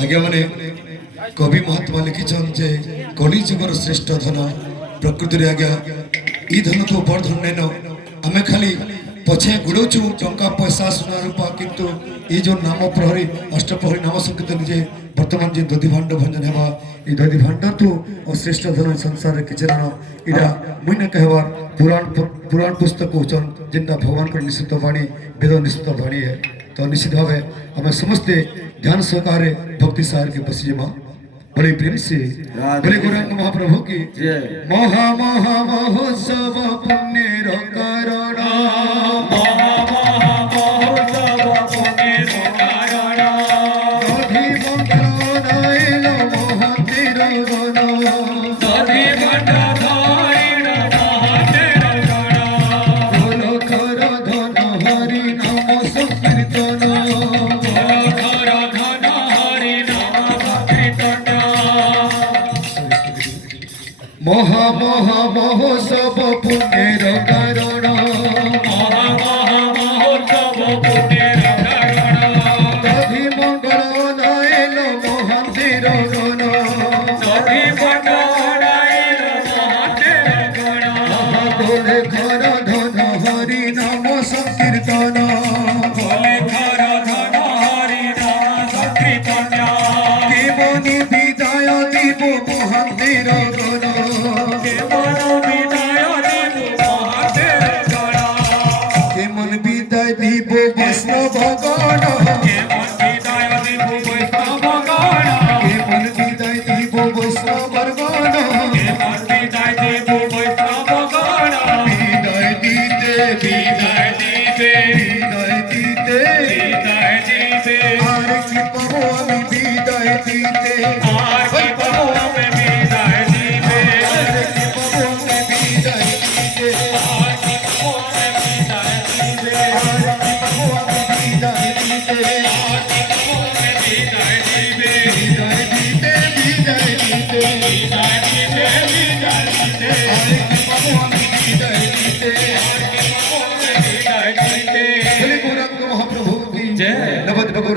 आज्ञा कवि महात्मा लिखिछन जे कलिजुगर श्रेष्ठ धन प्रकृति आज्ञा ई धन तो बड़ धन नैन आमे खाली पछे गुड़ौचु टंका पैसा सुना रूपा किंतु ये जो नाम प्रहरी अष्टप्रहरी नाम संकीर्तन जे वर्तमान जे दधि भांड भंजन हेबा ई दधि भांड तो श्रेष्ठ धन संसार रे किछ न इडा मुइन कहवार पुराण पुस्तक उचन जिनका भगवान को निश्चित वाणी वेद निश्चित वाणी है तो निश्चित भाव हमें समस्ते ध्यान सहकार भक्ति सार के बसी माँ बड़े प्रेम से बड़े गौरांग महाप्रभु की महा महा महोत्सव पुण्य कारण महा महा महोत्सव पुण्यर कारण महा महा महोत्सव पुण्यर कारण दधि मंगल नायल महांतिर गण दधि मंगल नायल महांतिर गण बोले घर धन हरि नाम संकीर्तन बोले घर धन हरि नाम संकीर्तन केवनी विदाय दीप महांतिर गण वैष्णव गण केमन विदाय दीप वैष्णव गण केमन विदाय दीप वैष्णव गण केमन विदाय दीप वैष्णव गण विदाय दीते विदाय दीते विदाय दीते विदाय दीते आर की पहो हम विदाय दीते आर की पहो हम विदाय दीते आर की पहो हम विदाय दीते आर की पहो हम विदाय दीते आर की पहो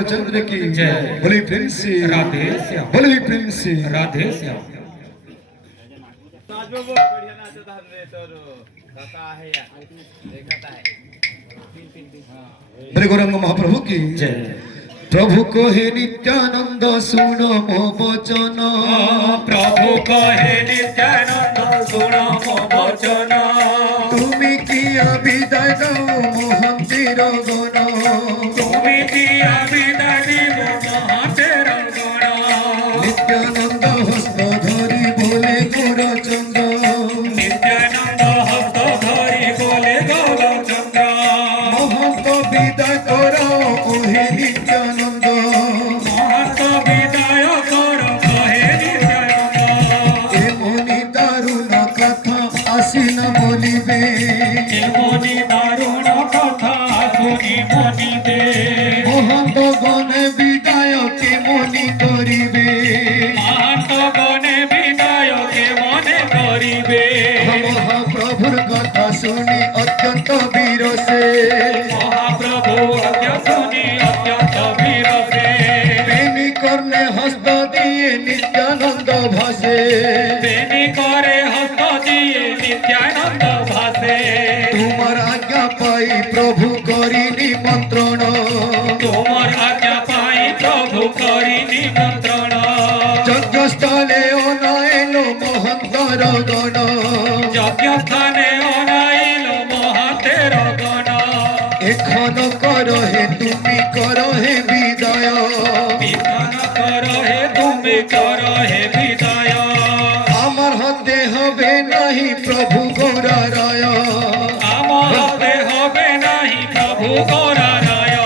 चंद्र की जय बोले प्रेम से राधे श्याम बोले प्रेम से राधे श्याम बोले गौरांग महाप्रभु की जय प्रभु कहे नित्यानंद सुनो मो वचन प्रभु कहे नित्यानंद सुनो मो वचन तुमी किया विदाय दो मोहंतिर गण तुमी किया विदाय दो मोहंतिर गण नित्यानंद हस्त धरी बोले गौरचंद नित्यानंद हस्त धरी बोले गौरचंद महंत विदाय करो ओहे नित्यानंद महंत विदाय करो ओहे नित्यानंद एमनी दारुण कथा आसीन बोलिबे एमनी दारुण कथा सुनी बोलिबे महंत गणे विदाय केमनी करिबे महंत गणे विदाय केमने करिबे महाप्रभुर कथा सुनी अत्यंत वीरसे महाप्रभु कथा सुनी अत्यंत वीरसे प्रेमी करने हस्त दिए नित्यानंद भासे प्रेमी करे हस्त दिए नित्यानंद भासे तुमार आज्ञा पाई प्रभु करी निमंत्रण तुमार आज्ञा पाई प्रभु करी निमंत्रण यज्ञस्थले अनायलो महंतर गण यज्ञस्थले अनायलो বিধান কর হে তুমি কর হে বিদায় বিধান কর হে তুমি কর হে বিদায় আমার হাতে হবে নাহি প্রভু গৌরারায় আমার হাতে হবে নাহি প্রভু গৌরারায়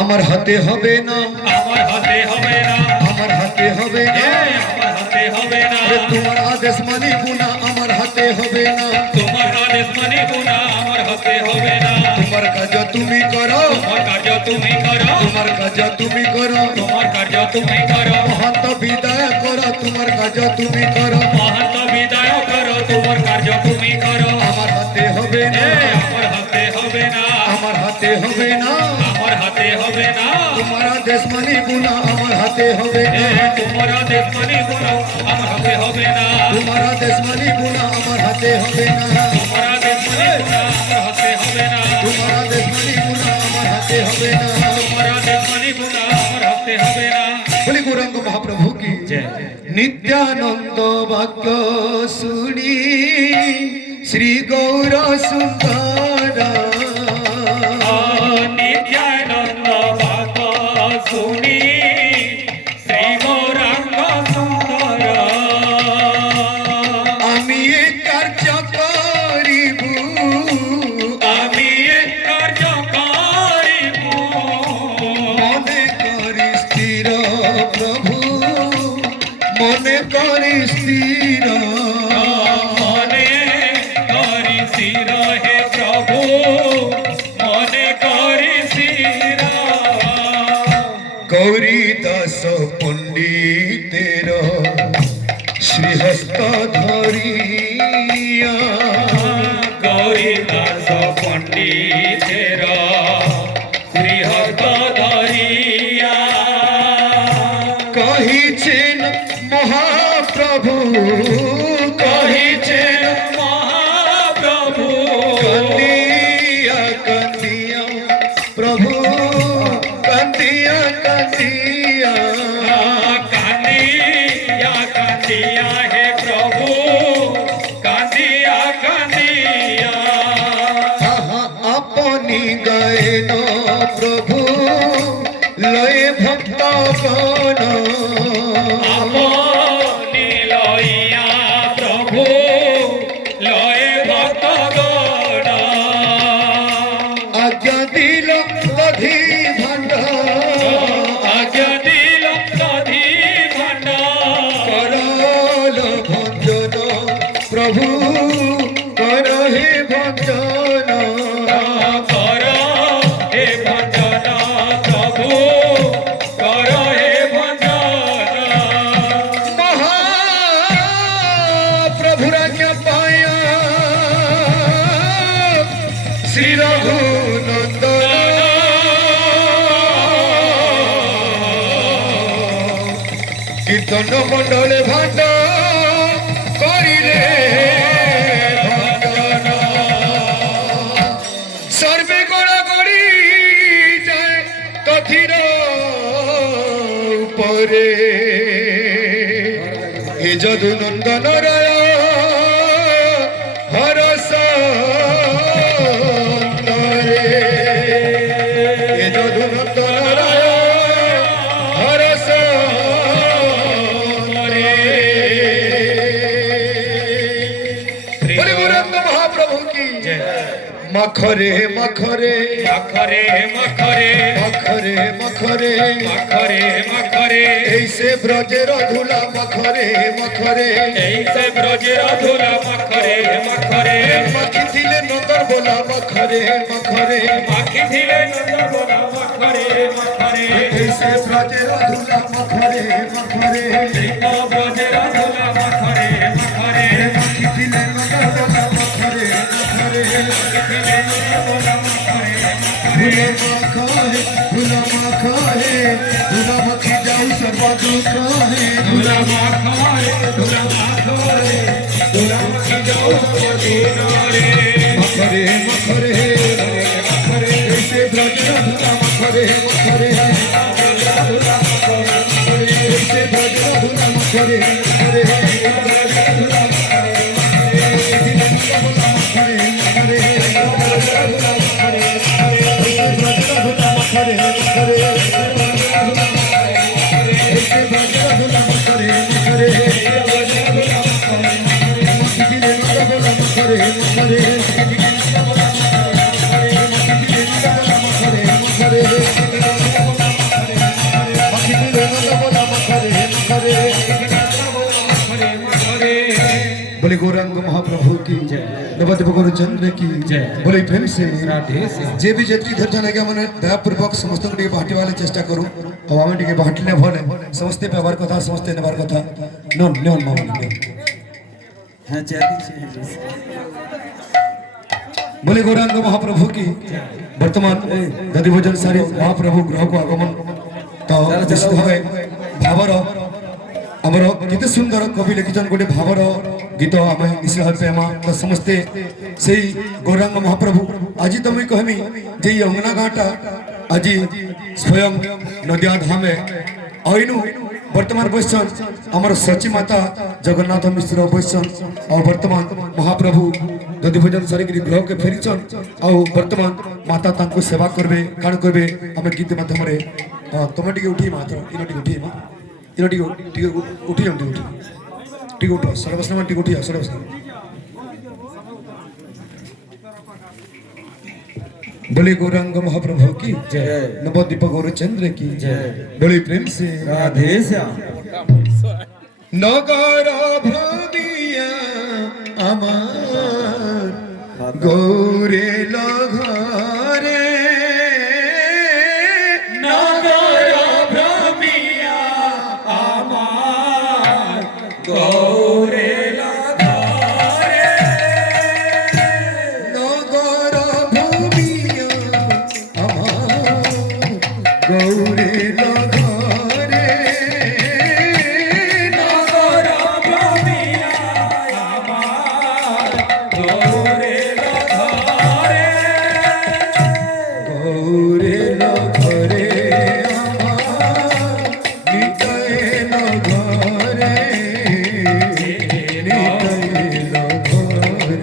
আমার হাতে হবে না আমার হাতে হবে না আমার হাতে হবে না আমার হাতে হবে না তোমার আদেশ মানিব না আমার হাতে হবে না তোমার আদেশ মানিব না আমার হাতে হবে না তোমার কাজ তুমি করো তোমার কার্য তুমি করো তোমার কাজ তুমি করো তোমার কার্য তুমি করো মহান্ত বিদায় করো তোমার কাজ তুমি করো মহান্ত বিদায় করো তোমার কার্য তুমি করো আমার হাতে হবে না আমার হাতে হবে না আমার হাতে হবে না আমার হাতে হবে না তোমার আদেশ মানিব না আমার হাতে হবে না তোমার আদেশ মানিব না আমার হাতে হবে না তোমার আদেশ মানিব না আমার হাতে হবে না তোমার আদেশ মানিব না আমার হাতে হবে না তোমার আদেশ মানিব না আমার হাতে হবে না তোমার আদেশ মানিব না আমার হাতে হবে না বলি গৌরাঙ্গ মহাপ্রভু কি নিত্যানন্দ বাক্য শুনি শ্রী গৌর সুন্দর নিত্যানন্দ বাক শুনি শ্রী গৌরাঙ্গ সুন্দর আমি এ কার্য করিব আমি এ কার্য করিব মনে করি স্থির প্রভু মনে করি স্থির মনে করি শির হে প্রভু মনে করি শির গৌরী দাস পণ্ডিতের শ্রীহস্ত ধরিয়া গৌরী দাস পণ্ডিতের শ্রীহস্ত ধরিয়া কহিছেন মহাপ্রভু কহিছেন মহাপ্রভু কান্দিয়া কান্দিয়া প্রভু কান্দিয়া কান্দিয়া কান্দিয়া কান্দিয়া হে প্রভু কান্দিয়া কান্দিয়া আহা আপনি গায়েন প্রভু লয়ে ভক্ত গণ আপনি লইয়া প্রভু লয়ে ভক্তগণ আজ্ঞা দিল দধি ভাণ্ড আজ্ঞা দিল দধি ভাণ্ড করল ভঞ্জন প্রভু কর হে ভঞ্জন কর হে ভঞ্জন প্রভু কর হে ভঞ্জন মহাপ্রভুর আজ্ঞা পায়া শ্রী রঘুনন্দন কীর্তন মণ্ডলে ভাণ্ড করিলে ভঞ্জন সর্বে গড়াগড়ি যায় তথির উপরে এ যদু নন্দন রায় হরস এ যদু নন্দন রায় হরস মহাপ্রভু কি মখরে মখরে মখরে মখরে মখরে মখরে মখরে মখরে এইসে ব্রজের ধুলা মখরে মখরে এই সে ব্রজের ধুলা মখরে মখরে মাখিছিলে নন্দর বোলা মখরে মখরে মাখিছিলে নন্দ বোলা মখরে মখরে এইসে ব্রজের ধুলা মখরে মখরে এই তো ব্রজের ধুলা মখরে মখরে মাখিছিলে নন্দর বোলা মখরে মখরে মাখিছিলে নন্দ বোলা মখরে ধুলা মাখাহে ধুলা মাখি যাও সর্ব দুঃখ হে ধুলা মখরে ধুলা মখরে ধুলা মাখি যাও দুনারে মখরে মখরে মখরে এইসে ব্রজের ধুলা মখরে মখরে এইসে ব্রজের ধুলা মখরে মখরে মখরে बोले गौरांग महाप्रभु की नवद्वीप गुरु चंद्र की बोले प्रेम से जे भी जति धर जाने के मने दयापूर्वक समस्त को बांटी वाले चेष्टा करूं और आमे टिके बांटले भले समस्त व्यवहार कथा समस्त नेबार कथा नन नन मामले हां जाती है बोले गौरांग महाप्रभु की वर्तमान दधि भोजन सारी महाप्रभु गृह को आगमन तो निश्चित भावे भावर आमर केते सुंदर कवि लिखिछन गोटे भावर गीत आम निश्चित भावे प्रेमा तो समस्ते से गौरांग महाप्रभु आज तो मुई कहमी जे अंगना गाटा आज स्वयं नदिया धामे आइनु वर्तमान बैसन आमर सची माता जगन्नाथ मिश्र बैसन और वर्तमान महाप्रभु दधि भोजन सारिकी गृह के फेरीचन आ वर्तमान माता तांको सेवा करबे काण करबे आम गीत माध्यम रे तुम टिके उठी मात्र इनटी उठी मा इनटी टिके उठी जंती उठी टिके उठ सर्वस्नाम टिके उठी सर्वस्नाम बोले गौरांग महाप्रभु की जय नवद्वीप गौर चंद्र की जय बोले प्रेम से राधे श्याम नगर भ्रमिया আমার গৌরে লঘরে নগর ভ্রমিয়া আমার গৌরে লঘরে নগর ভূমিয়া আমার গৌরে লঘরে নগর ভ্রমিয়া আমার গৌরে লঘরে গৌরে লঘরে আমার নিতাই লঘরে নিতাই লঘরে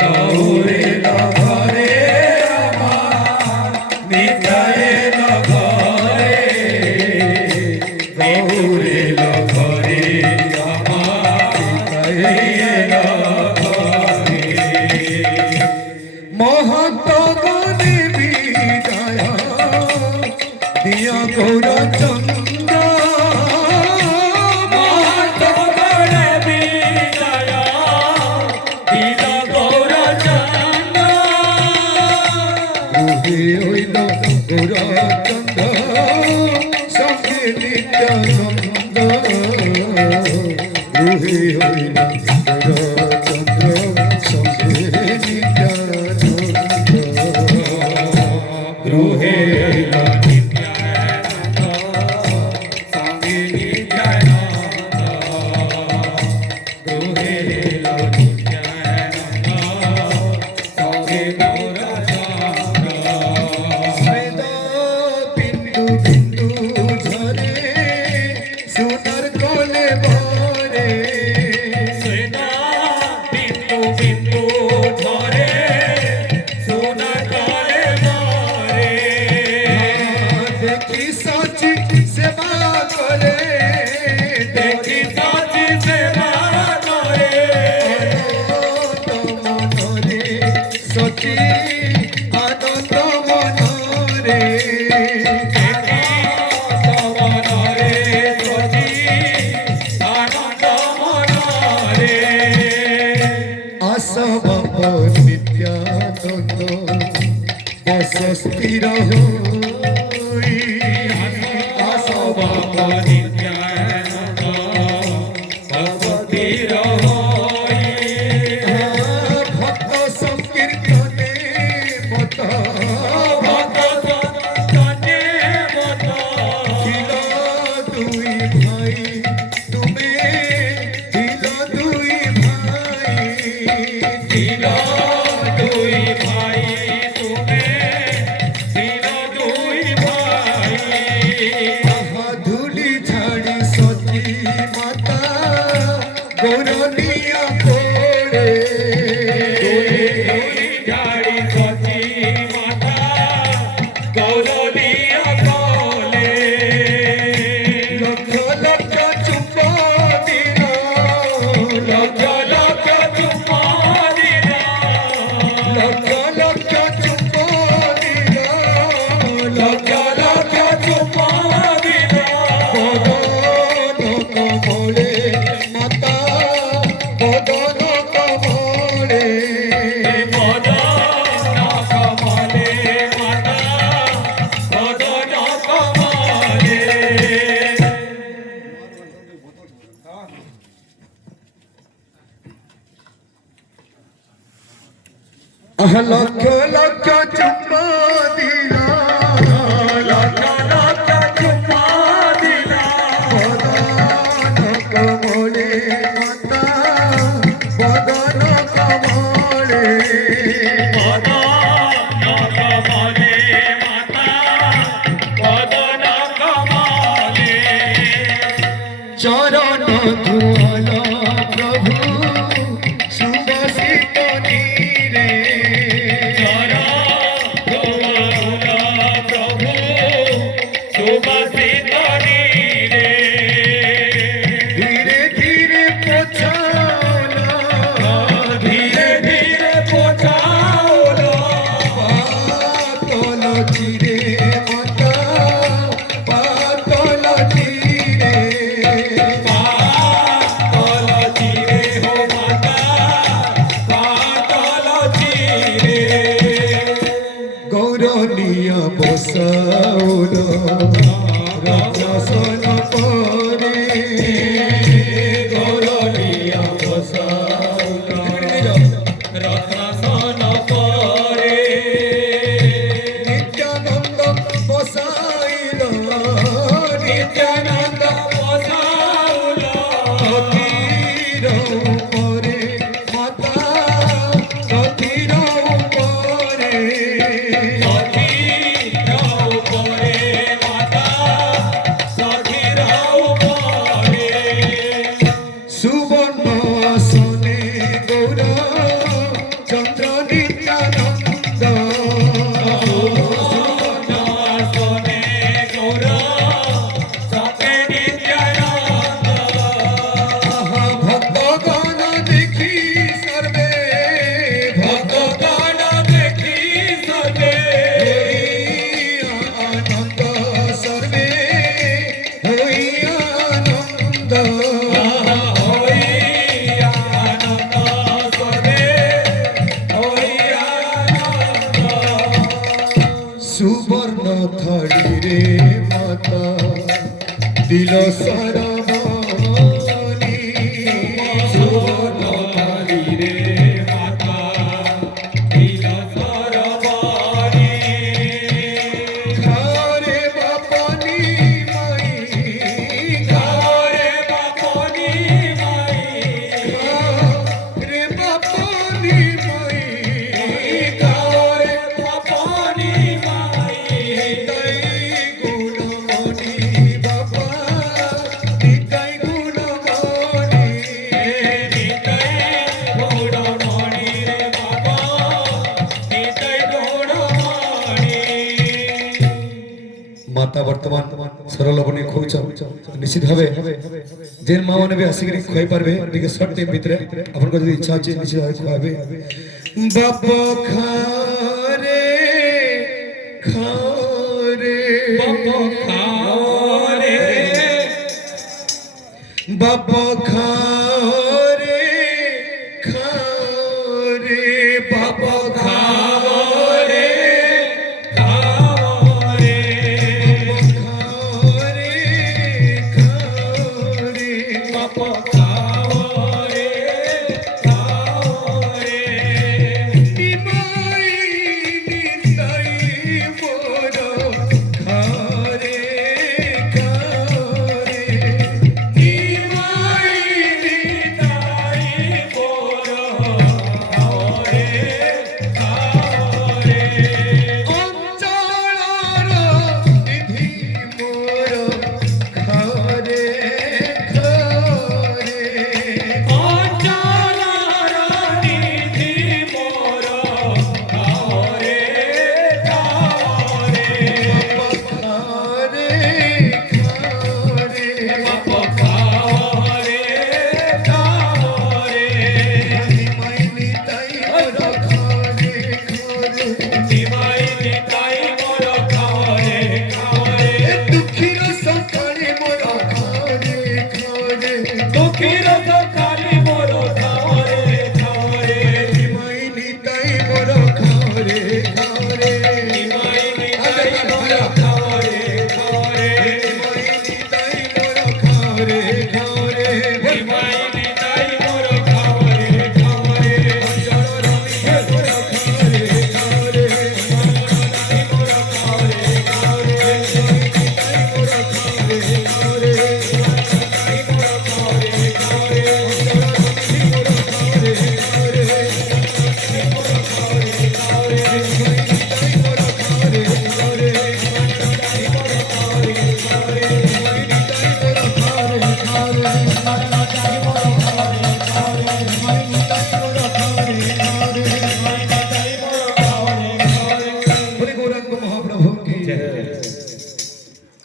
গৌরে লঘরে আমার নিতাই লঘরে গৌরে লঘরে আমার নিতাই লঘরে মহত গণে বিদায় দিয়া গৌর চন্দ্র মহাতগণে বিদায় দিল গৌরচন্দ্র রুহে হইল গৌর চন্দ্র সঙ্গে নিত্যানন্দ রুহে হইল গৌর চন্দ্র সঙ্গে নিত্যানন্দ গৃহে নিত্যানন্দ সঙ্গে নিত্যানন্দ গৃহে নিত্যানন্দ সঙ্গে গৌরচন্দ্র স্বেদ বিন্দু বিন্দু ঝরে সোনার কোলে ভরে সেনা বিন্দু বিন্দু ধরে সোনা করে ধরে দেখি সাচি সেবা করে দেখি সাচি সেবা করে আনন্দ মনরে সচি আনন্দ মনরে মনরে সচি আনন্দ মনরে আসব নিত্যানন্দ বস স্থির হই আসব নিত্যানন্দ ভক্তির হই ভক্ত সংকীর্তনে মত ভক্ত সন্তনে মত ছিল দুই ভাই তুমি ছিল দুই ভাই ছিল দুই ভাই তুমি ছিল দুই ভাই ধুলি ছাড়ি সতী মাতা গৌরনিয়া করে ঝাড়ি সচি মাতা গৌরলিয়া কোলে লক্ষ লক্ষ চুপ দিল লক্ষ লক্ষ কমলে বদন কমলে মাতা বদন কমলে লক্ষ লক্ষ চুম্বা দিলা লক্ষ লক্ষ চুম্মা দিলা বদন কমলে মাতা বদন কমলে বদন কমলে মাতা বদন কমলে চরণ ধুয়াল প্রভু সুবাসিত নীরে প্রভু সুবাসিত নীরে ধীরে ধীরে পোছালা ধীরে ধীরে পৌঁছাওলো পাতল চিরে মাতা পাতল চিরে পাতল চিরে হো মাতা পাতল চিরে গৌরনীয় বসাউল রত্নাসন পরে গৌরনীয় বসাউল রত্নাসন পরে নিত্যানন্দ বসাইল নিত্যানন্দ বসাউল রতির উপরে মাতা রতির উপরে সখীর উপরে মাতা সখীর উপরে সুবর্ণ আসনে গৌর চন্দ্র নিত্যানন্দ আসনে গৌর সখে নিত্যানন্দ ভক্তগণ দেখি সর্বে ভক্তগণ দেখি সবে আনন্দ সর্বে হইয়া আনন্দ হই আনন্দ সবে হই আনন্দ সুবর্ণ থাড়িরে মাতা দিল সারামণি সুবর্ণ থালিরে মাতা দিল সরবণী ঘরে বাপনি মাই ঘরে বাপনি মাই ঘরে বাপনি মাই ঘরে বাপনি মাই তাই গুণমণি বাবা নিতাই গুণমণি নিতাই গৌরমণি রে বাবা নিতাই গৌরমণি মাতা বর্তমান ସରଳ ବନେଇ ଖୁଉଛ ନିଶ୍ଚିତ ଭାବେ ଯେନ୍ ମା ମାନେ ବି ଆସିକିରି ଖୁଆଇ ପାରବେ ଟିକେ ସର୍ଟ ଟାଇମ୍ ଭିତରେ ଆପଣଙ୍କ ଯଦି ଇଚ୍ଛା ଅଛି ନିଶ୍ଚିତ ଭାବେ ଖୁଆବେ ବାପ ଖାରେ ଖାରେ ବାପ ଖାରେ ବାପ ଖାରେ ଖାରେ ବାପ ଖାରେ ଖାରେ ଖାରେ ଖାରେ ବାପ ଖାରେ ଖାରେ নিমাই নিতাই মোর খারে খারে নিমাই নিতাই মোর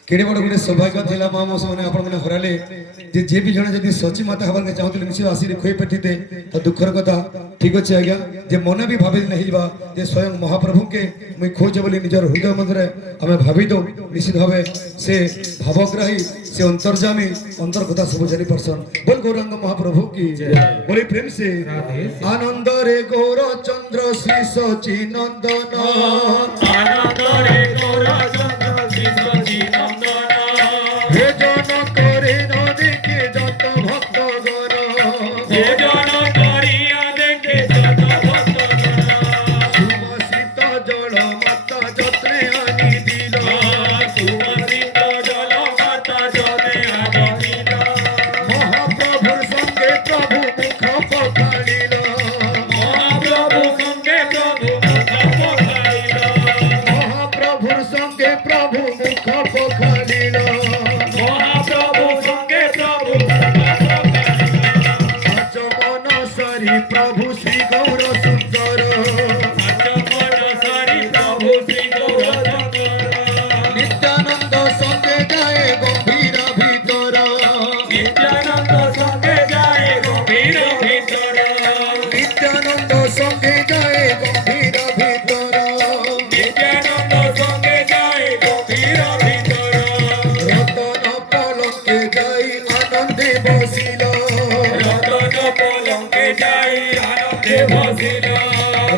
केड़े बड़ गोटे सौभाग्य थिला मां मौस माने आपण माने हराले जे भी जने जदी सची माता हवन के चाहतले निश्चित आसी खोई पेठिते तो दुखर कथा ठीक अछि आज्ञा जे मन भी भाबे नहीं बा जे स्वयं महाप्रभु के मुई खोज बोली निजर हृदय मंदिर हमें भाबी दो निश्चित भावे से भावग्राही से अंतर्जामी अंतर कथा सब जानी परसन बोल गौरांग महाप्रभु की बोले प्रेम से आनंद रे गौर चंद्र श्री सची नंदन आनंद रे गौर चंद्र श्री सची नंदन हे जन करे न देखे जत भक्त गण हे जन करिया देखे जत भक्त गण सुमसित जल माता जत्रे आनी दिल सुमसित जल माता जले आदिल महाप्रभु संगे प्रभु मुख पखाड़िल महाप्रभु संगे प्रभु मुख पखाड़िल महाप्रभु संगे प्रभु मुख पखाड़िल महाप्रभु संगे प्रभु मन सरी प्रभु श्री गौर सुंदर सारी प्रभु श्री गौर नित्यानंद संगे जाए गंभीर भीतर नित्यानंद संगे जाए गंभीर भीतर नित्यानंद संगे जाए गंभीर भीतर नित्यानंद संगे जाए गंभीर भीतर रतन पलंके जाई आनंदे बसिल रतन पलंके जाई आनंदे बसिल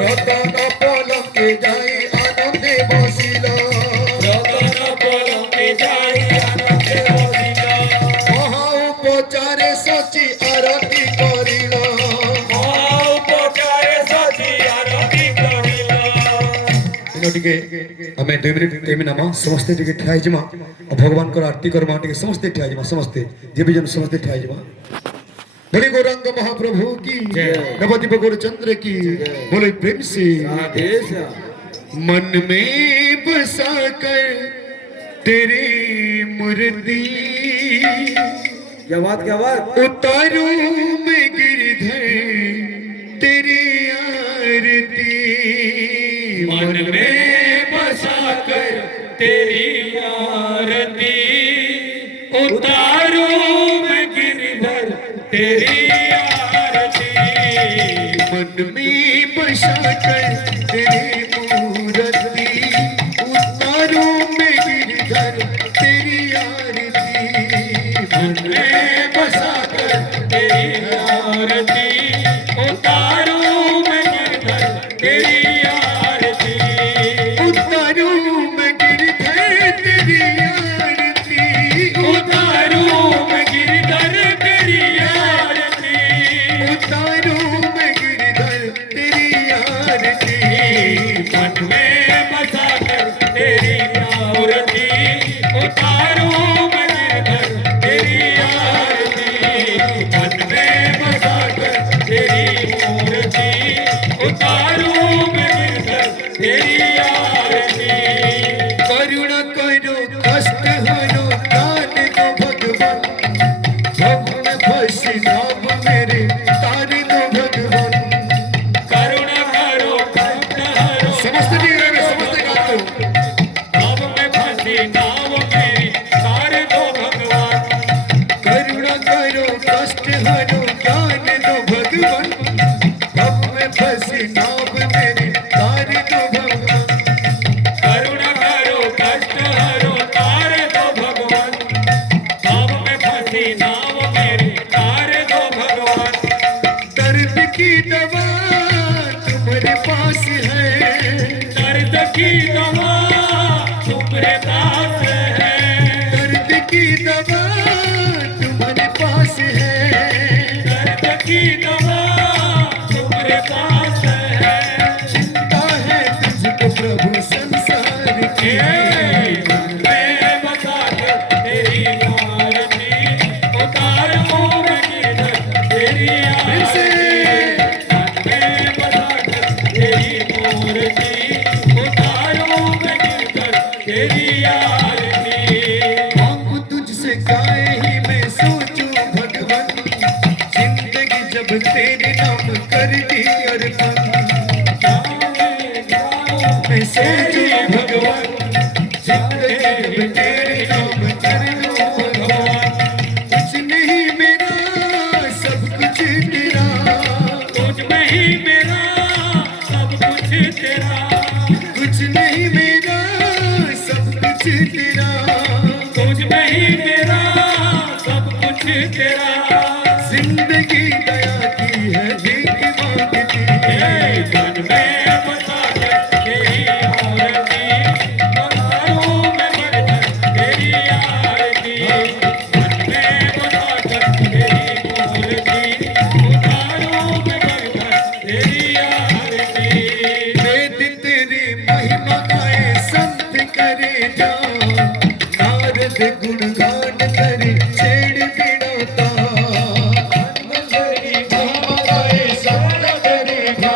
रतन पलंके जाई आनंदे बसिल रतन पलंके जाई आनंदे बसिल महा उपचारे सची आरती करिल उपचारे सची आरती करिल टिके हमें 2 मिनिट टाइम नामा समस्ते टिके ठाई जमा भगवान को आरती करमा टिके समस्ते ठाई जमा समस्ते जे भी जन समस्ते ठाई जमा बोले गौरांग महाप्रभु की नवदीप गौर चंद्र की बोले प्रेम से राधे श्याम मन में बसा कर तेरी मूर्ति क्या बात उतारू मैं गिरधर तेरी आरती मन में बसा कर तेरी आरती उतारो मैं गिरधर तेरी आरती मन में बसा कर तेरी मूर्ति उतारू मैं गिरधर तेरी आरती मन में बसा कर तेरी आरती उतारो मैं गिरधर तेरी आरती उतारू मैं गिरधर तेरी आरती उतारो मैं गिरधर तेरी आरती उतारू मैं गिरधर तेरी आरती मन में बसा कर तेरी आरती उतारो मैं गिरधर तेरी आरती मन में बसा कर तेरी मूर्ति उतारो मैं गिरधर तेरी आरती करुणा करो कष्ट हरो दान दो भगवान भव में फंसी नाव मेरे तार दो भगवान करुणा करो भक्त हरो समस्त टीरे में समस्त गाते नाव में फंसी नाव मेरी तार दो भगवान करुणा करो कष्ट हरो दान दो भगवान भव में फंसी नाव मेरे तार दो भगवान करुणा करो कष्ट हरो तार दो भगवान नाव में फंसी नाव मेरी तार दो भगवान दर्द की दवा तुम्हारे पास है दर्द की दवा तुम्हारे पास है दर्द की दवा तुम्हारे पास है दर्द की दवा तुम्हारे पास है चिंता है तुझको प्रभु संसार की मैं बता कर तेरी आरती उतारो मैं गिरधर तेरी आरती मैं बता कर तेरी मूर्ति उतारो मैं गिरधर तेरी आरती मांगू तुझसे काहे ही मैं सोचूं भगवान जिंदगी जब तेरे नाम कर दी अर्पण मैं सोचूं भगवान जिंदगी जब तेरे नाम मेरा सब कुछ तेरा कुछ नहीं मेरा सब कुछ तेरा कुछ नहीं मेरा सब कुछ तेरा जिंदगी दया की है भीख मांगती है मन में बसा कर तेरी मूर्ति बंगारों में भरकर तेरी आरती मन में बसा कर तेरी मूर्ति बंगारों में भरकर तेरी आरती वेद तेरी महिमा गाए संत करे जा नारद गुणगान करे छेड़ बिड़ोता तेरी महिमा गाए संत करे जा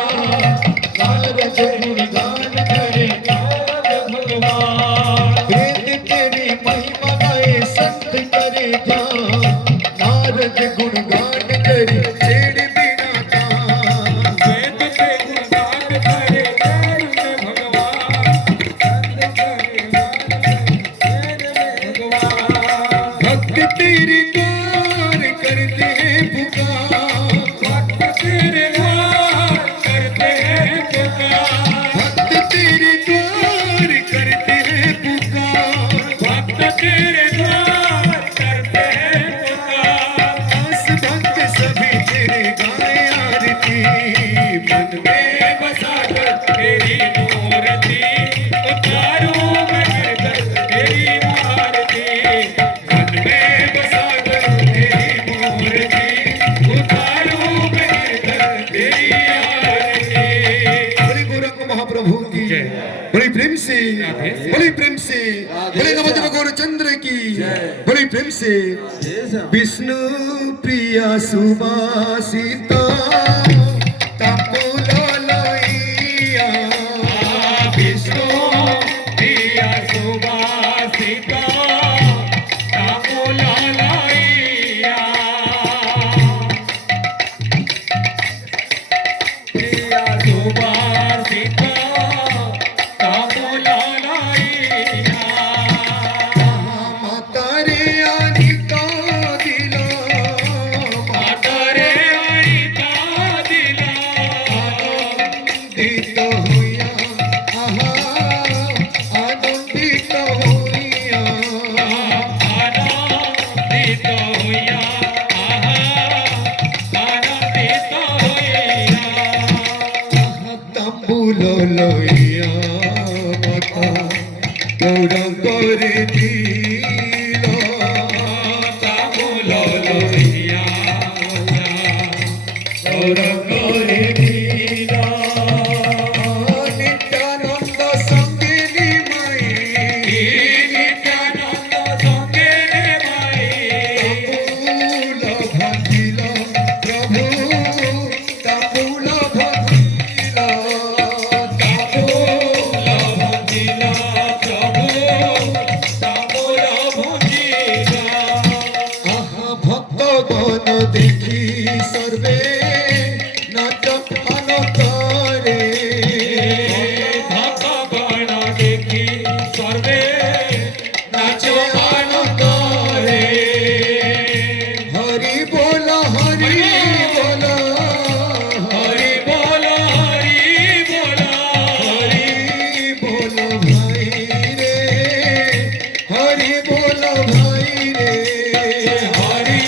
नारद गुणगान करे वेद तेरी महिमा गाए संत करे जा नारद गुणगान करे छेड़ बिड़ोता वेद के गुणगान करे तेरे भगवान भक्त तेरे द्वार करते हैं पुकार भक्त तेरे द्वार करते हैं पुकार भक्त तेरे द्वार करते हैं पुकार भक्त तेरे द्वार करते हैं पुकार दास भक्त सभी तेरे गाए आरती मन में बसा कर तेरी मूर्ति उतारूं मैं भरकर तेरी आरती मन में बसा कर तेरी मूर्ति उतारूं मैं भरकर तेरी आरती बड़े गोरख महाप्रभु की बड़ी प्रेम से बड़ी प्रेम से बड़े नवदेव गौरचंद्र की बड़ी प्रेम से विष्णु प्रिया सुवासिता तांबूल लोइया विष्णु प्रिया सुवासिता तांबूल लाइया प्रिया सुवासिता तांबूल लाइया माता रे आदि का दिला माता रे आई का दिला आनंदित हुआ आहा आनंदित हुआ आनंदित होया आनंदित होया तांबूल लोइया माता गौरंग रे दिला तांबूल लोइया गौरंग रे दिला नित्यानंद संगिनी माई नित्यानंद संगे रे माई तांबूल भंगिला प्रभु तांबूल भंगिला भजिला प्रभु तांबूल भजिला आहा भक्त गण देखी सर्वे नाच अनतरे भगवान देखी सर्वे नाच अनतरे हरि बोल हरि बोल हरि बोल हरि बोल हरि बोल भाई रे हरि बोल भाई रे हरि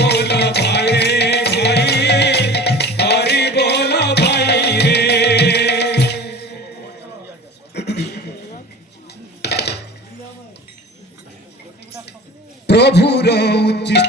बोल भाई भाई हरि बोल भाई रे प्रभुर उच्चिष्ट